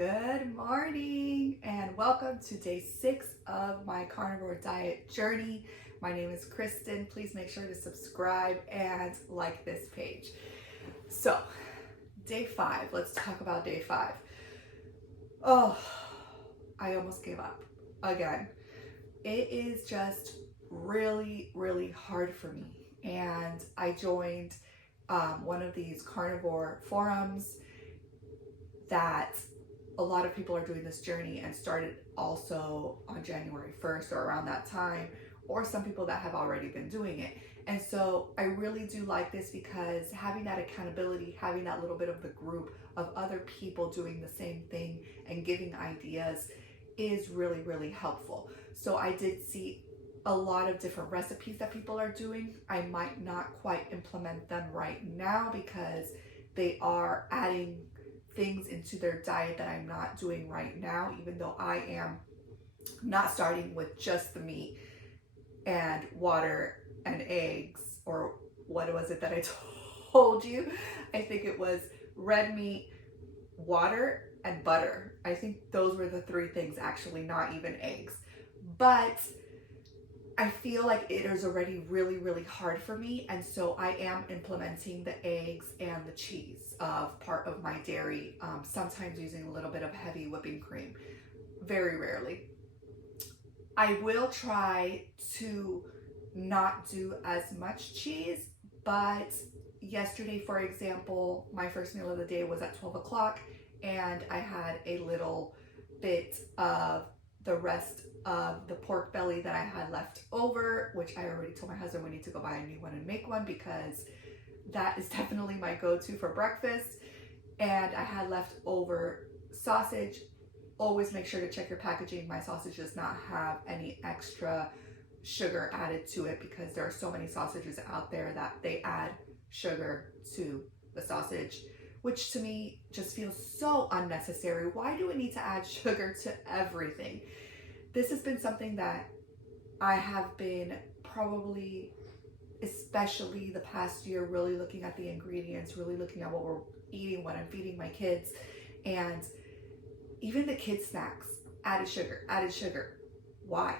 Good morning and welcome to day 6 of my carnivore diet journey. My name is Kristen. Please make sure to subscribe and like this page. So, day 5. Let's talk about day 5. Oh, I almost gave up again. It is just really hard for me. And I joined one of these carnivore forums that a lot of people are doing this journey and started also on January 1st or around that time, or some people that have already been doing it. And so I really do like this because having that accountability, having that little bit of the group of other people doing the same thing and giving ideas is really helpful. So I did see a lot of different recipes that people are doing. I might not quite implement them right now because they are adding things into their diet that I'm not doing right now, even though I am not starting with just the meat and water and eggs, or what was it that I told you? I think it was red meat, water, and butter. I think those were the 3 things, actually, not even eggs. But I feel like it is already really hard for me, and so I am implementing the eggs and the cheese of part of my dairy, sometimes using a little bit of heavy whipping cream, very rarely. I will try to not do as much cheese, but yesterday, for example, my first meal of the day was at 12 o'clock, and I had a little bit of the rest of the pork belly that I had left over, which I already told my husband we need to go buy a new one and make one because that is definitely my go-to for breakfast. And I had left over sausage. Always make sure to check your packaging. My sausage does not have any extra sugar added to it because there are so many sausages out there that they add sugar to the sausage, which to me just feels so unnecessary. Why do we need to add sugar to everything? This has been something that I have been probably, especially the past year, really looking at the ingredients, really looking at what we're eating, what I'm feeding my kids, and even the kids' snacks, added sugar. Why?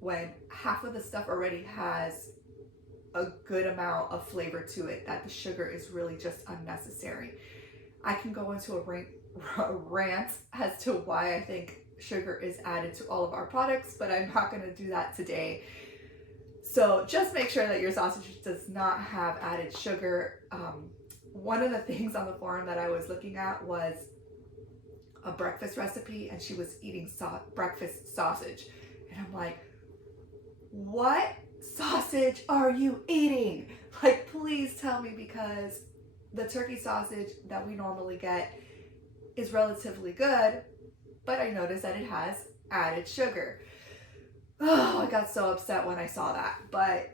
When half of the stuff already has a good amount of flavor to it, that the sugar is really just unnecessary. I can go into a rant as to why I think sugar is added to all of our products, but I'm not going to do that today. So just make sure that your sausage does not have added sugar. One of the things on the forum that I was looking at was a breakfast recipe, and she was eating breakfast sausage. And I'm like, what sausage are you eating? Like, please tell me, because the turkey sausage that we normally get is relatively good, but I noticed that it has added sugar. Oh, I got so upset when I saw that, but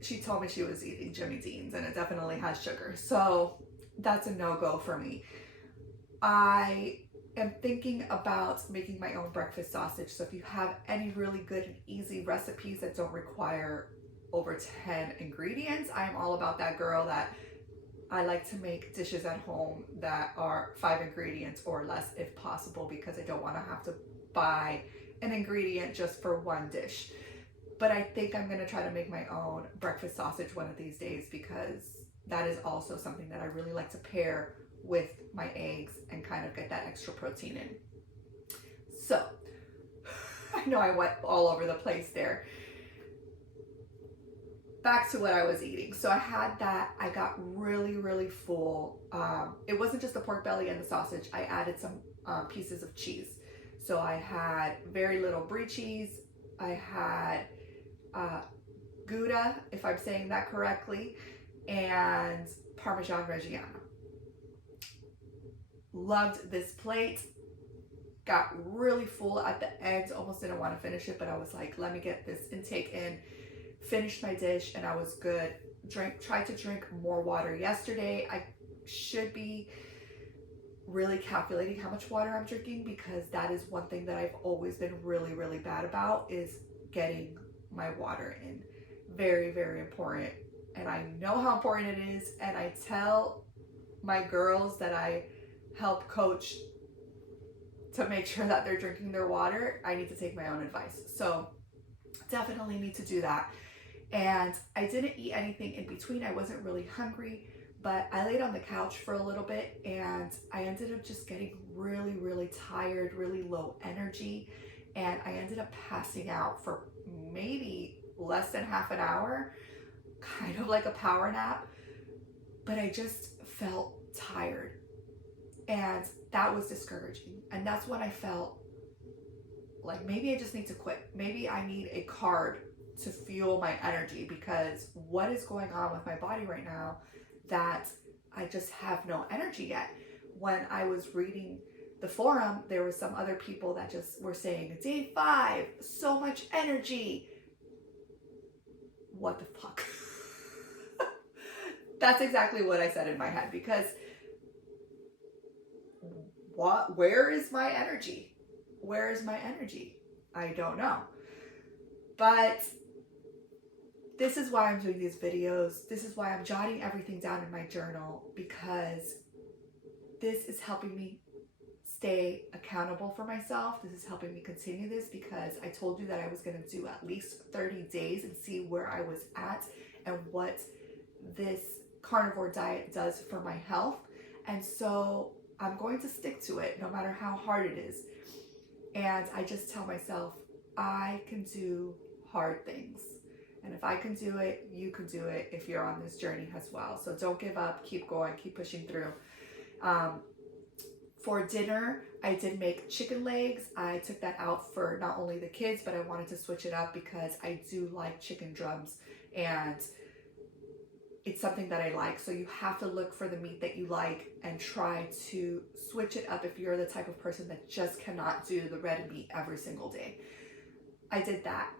she told me she was eating Jimmy Dean's and it definitely has sugar. So that's a no-go for me. I am thinking about making my own breakfast sausage. So if you have any really good and easy recipes that don't require over 10 ingredients, I'm all about that, girl. That I like to make dishes at home that are 5 ingredients or less if possible, because I don't want to have to buy an ingredient just for one dish. But I think I'm going to try to make my own breakfast sausage one of these days, because that is also something that I really like to pair with my eggs and kind of get that extra protein in. So I know I went all over the place there. Back to what I was eating. So I had that. I got really full. It wasn't just the pork belly and the sausage. I added some pieces of cheese. So I had very little brie cheese. I had Gouda, if I'm saying that correctly, and Parmesan Reggiano. Loved this plate. Got really full at the end. Almost didn't want to finish it, but I was like, let me get this intake in. Finished my dish and I was good. Tried to drink more water yesterday. I should be really calculating how much water I'm drinking, because that is one thing that I've always been really bad about, is getting my water in. Very important. And I know how important it is, and I tell my girls that I help coach to make sure that they're drinking their water, I need to take my own advice. So definitely need to do that. And I didn't eat anything in between. I wasn't really hungry, but I laid on the couch for a little bit and I ended up just getting really, really tired, really low energy. And I ended up passing out for maybe less than half an hour, kind of like a power nap, but I just felt tired. And that was discouraging. And that's when I felt like maybe I just need to quit. Maybe I need a carb to fuel my energy, because what is going on with my body right now that I just have no energy yet. When I was reading the forum, there were some other people that just were saying, day 5, so much energy. What the fuck? That's exactly what I said in my head, because where is my energy? Where is my energy? I don't know. But this is why I'm doing these videos. This is why I'm jotting everything down in my journal, because this is helping me stay accountable for myself. This is helping me continue this, because I told you that I was going to do at least 30 days and see where I was at and what this carnivore diet does for my health. And so I'm going to stick to it no matter how hard it is. And I just tell myself, I can do hard things. And if I can do it, you can do it if you're on this journey as well. So don't give up, keep going, keep pushing through. For dinner, I did make chicken legs. I took that out for not only the kids, but I wanted to switch it up because I do like chicken drums and it's something that I like. So you have to look for the meat that you like and try to switch it up if you're the type of person that just cannot do the red meat every single day. I did that.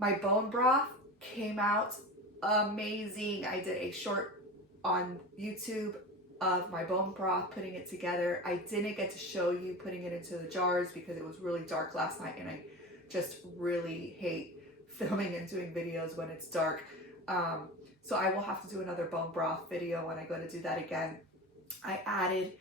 My bone broth came out amazing. I did a short on YouTube of my bone broth, putting it together. I didn't get to show you putting it into the jars because it was really dark last night and I just really hate filming and doing videos when it's dark. So I will have to do another bone broth video when I go to do that again. I added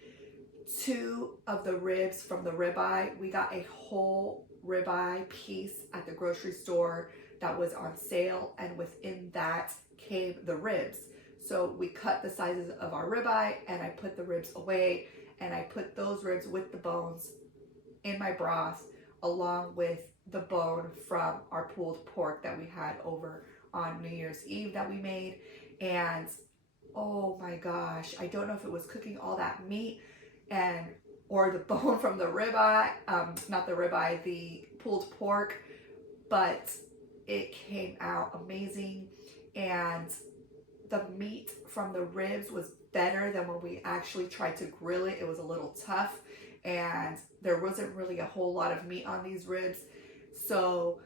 2 of the ribs from the ribeye. We got a whole ribeye piece at the grocery store that was on sale, and within that came the ribs. So we cut the sizes of our ribeye and I put the ribs away, and I put those ribs with the bones in my broth along with the bone from our pulled pork that we had over on New Year's Eve that we made. And oh my gosh, I don't know if it was cooking all that meat or the bone from the ribeye, not the ribeye, the pulled pork, but it came out amazing. And the meat from the ribs was better than when we actually tried to grill it. It was a little tough and there wasn't really a whole lot of meat on these ribs. So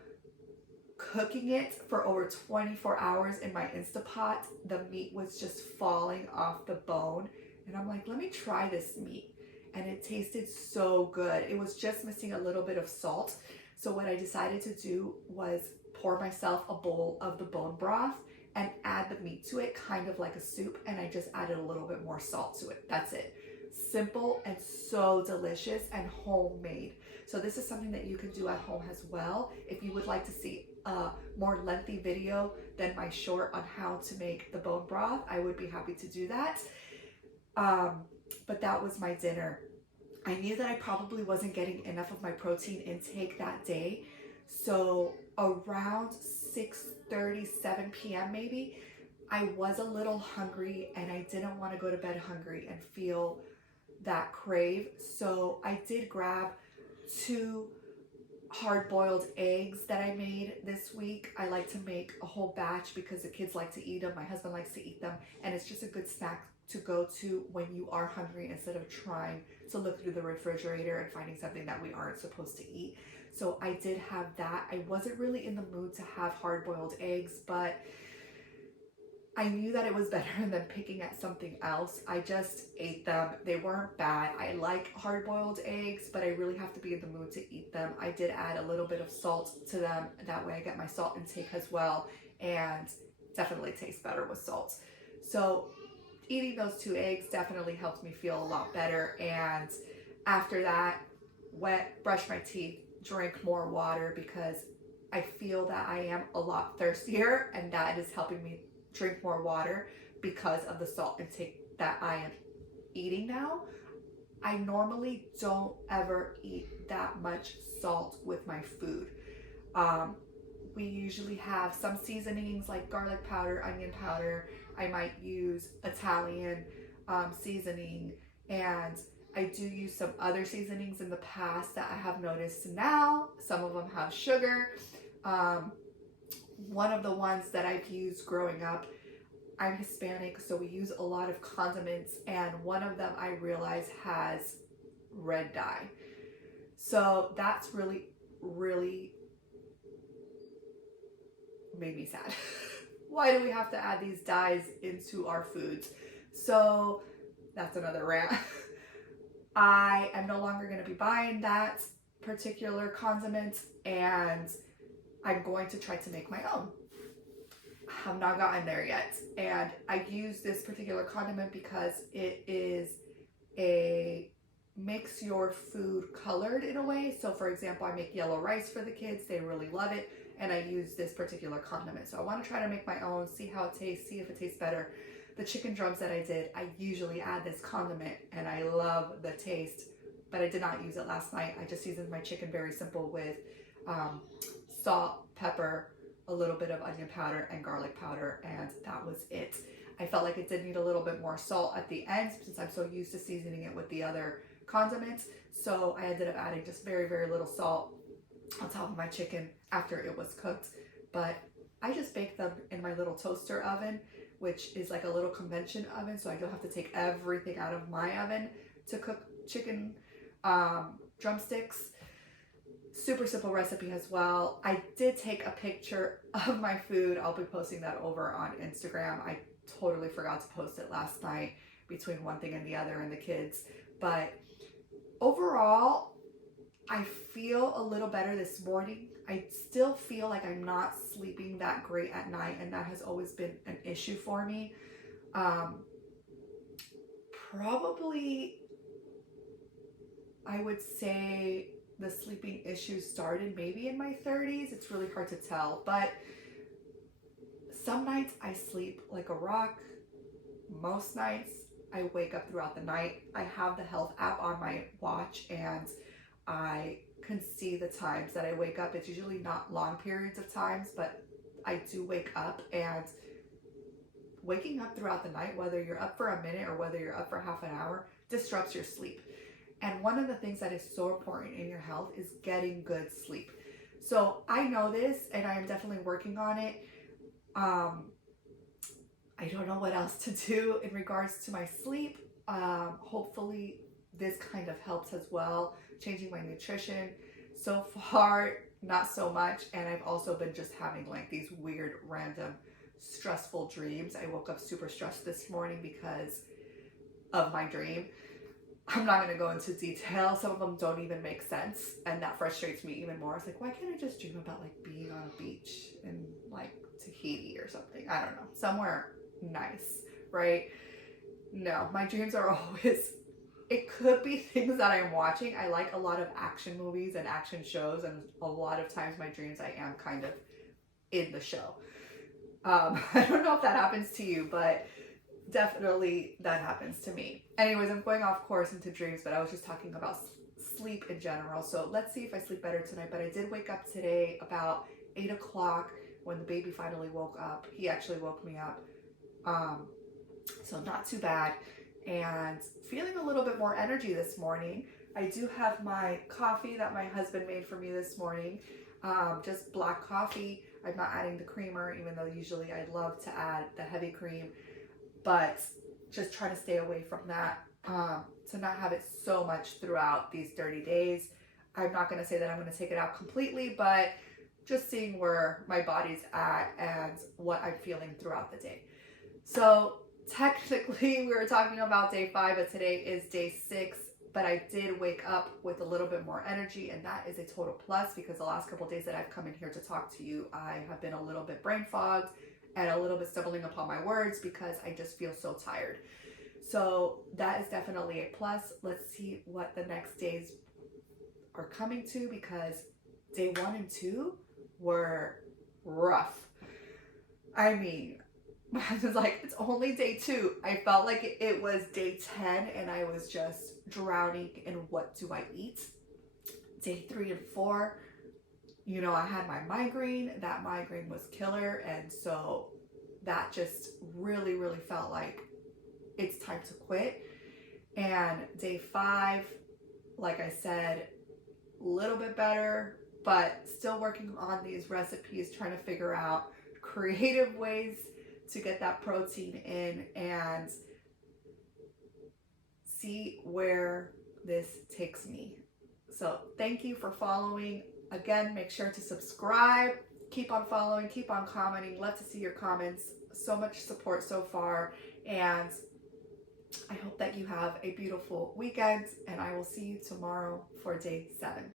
cooking it for over 24 hours in my Instapot, the meat was just falling off the bone. And I'm like, let me try this meat. And it tasted so good. It was just missing a little bit of salt. So what I decided to do was pour myself a bowl of the bone broth and add the meat to it, kind of like a soup. And I just added a little bit more salt to it. That's it. Simple and so delicious and homemade. So this is something that you can do at home as well. If you would like to see a more lengthy video than my short on how to make the bone broth, I would be happy to do that. But that was my dinner. I knew that I probably wasn't getting enough of my protein intake that day. So around 6:30, 7 p.m. maybe, I was a little hungry and I didn't want to go to bed hungry and feel that crave. So I did grab 2 hard-boiled eggs that I made this week. I like to make a whole batch because the kids like to eat them. My husband likes to eat them. And it's just a good snack to go to when you are hungry instead of trying to look through the refrigerator and finding something that we aren't supposed to eat. So I did have that. I wasn't really in the mood to have hard-boiled eggs, but I knew that it was better than picking at something else. I just ate them. They weren't bad. I like hard-boiled eggs, but I really have to be in the mood to eat them. I did add a little bit of salt to them. That way I get my salt intake as well, and definitely tastes better with salt. So eating those 2 eggs definitely helped me feel a lot better. And after that, brush my teeth, drink more water, because I feel that I am a lot thirstier, and that is helping me drink more water because of the salt intake that I am eating now. I normally don't ever eat that much salt with my food. We usually have some seasonings like garlic powder, onion powder. I might use Italian seasoning, and I do use some other seasonings in the past that I have noticed now. Some of them have sugar. One of the ones that I've used growing up, I'm Hispanic, so we use a lot of condiments, and one of them I realize has red dye. So that's really, really made me sad. Why do we have to add these dyes into our foods? So that's another rant. I am no longer going to be buying that particular condiment, and I'm going to try to make my own. I have not gotten there yet. And I use this particular condiment because it is makes your food colored in a way. So for example, I make yellow rice for the kids. They really love it. And I use this particular condiment. So I want to try to make my own, see how it tastes, see if it tastes better. The chicken drums that I did, I usually add this condiment, and I love the taste, but I did not use it last night. I just seasoned my chicken very simple with salt, pepper, a little bit of onion powder and garlic powder, and that was it. I felt like it did need a little bit more salt at the end since I'm so used to seasoning it with the other condiments. So I ended up adding just very, very little salt on top of my chicken after it was cooked. But I just baked them in my little toaster oven, which is like a little convention oven, so I don't have to take everything out of my oven to cook chicken drumsticks. Super simple recipe as well. I did take a picture of my food. I'll be posting that over on Instagram. I totally forgot to post it last night between one thing and the other and the kids. But overall, I feel a little better this morning. I still feel like I'm not sleeping that great at night, and that has always been an issue for me. Probably, I would say the sleeping issues started maybe in my 30s. It's really hard to tell, but some nights I sleep like a rock. Most nights I wake up throughout the night. I have the health app on my watch, and I can see the times that I wake up. It's usually not long periods of times, but I do wake up, and waking up throughout the night, whether you're up for a minute or whether you're up for half an hour, disrupts your sleep. And one of the things that is so important in your health is getting good sleep. So I know this, and I am definitely working on it. I don't know what else to do in regards to my sleep. Hopefully this kind of helps as well. Changing my nutrition. So far, not so much. And I've also been just having like these weird, random, stressful dreams. I woke up super stressed this morning because of my dream. I'm not going to go into detail. Some of them don't even make sense, and that frustrates me even more. It's like, why can't I just dream about like being on a beach in like Tahiti or something? I don't know. Somewhere nice, right? No, my dreams are always, it could be things that I'm watching. I like a lot of action movies and action shows, and a lot of times my dreams I am kind of in the show. I don't know if that happens to you, but definitely that happens to me. Anyways, I'm going off course into dreams, but I was just talking about sleep in general. So let's see if I sleep better tonight. But I did wake up today about 8 o'clock when the baby finally woke up. He actually woke me up. So not too bad. And feeling a little bit more energy this morning. I do have my coffee that my husband made for me this morning. Just black coffee. I'm not adding the creamer, even though usually I love to add the heavy cream. But just trying to stay away from that, to not have it so much throughout these 30 days. I'm not going to say that I'm going to take it out completely, but just seeing where my body's at and what I'm feeling throughout the day. So technically we were talking about day 5, but today is day 6. But I did wake up with a little bit more energy, and that is a total plus, because the last couple of days that I've come in here to talk to you, I have been a little bit brain fogged and a little bit stumbling upon my words because I just feel so tired. So that is definitely a plus. Let's see what the next days are coming to, because day 1 and 2 were rough. I mean, I was like, it's only day 2. I felt like it was day 10 and I was just drowning in what do I eat. Day 3 and 4, you know, I had my migraine. That migraine was killer. And so that just really, really felt like it's time to quit. And day 5, like I said, a little bit better, but still working on these recipes, trying to figure out creative ways to get that protein in and see where this takes me. So thank you for following. Again, make sure to subscribe, keep on following, keep on commenting. Love to see your comments. So much support so far, and I hope that you have a beautiful weekend, and I will see you tomorrow for day 7.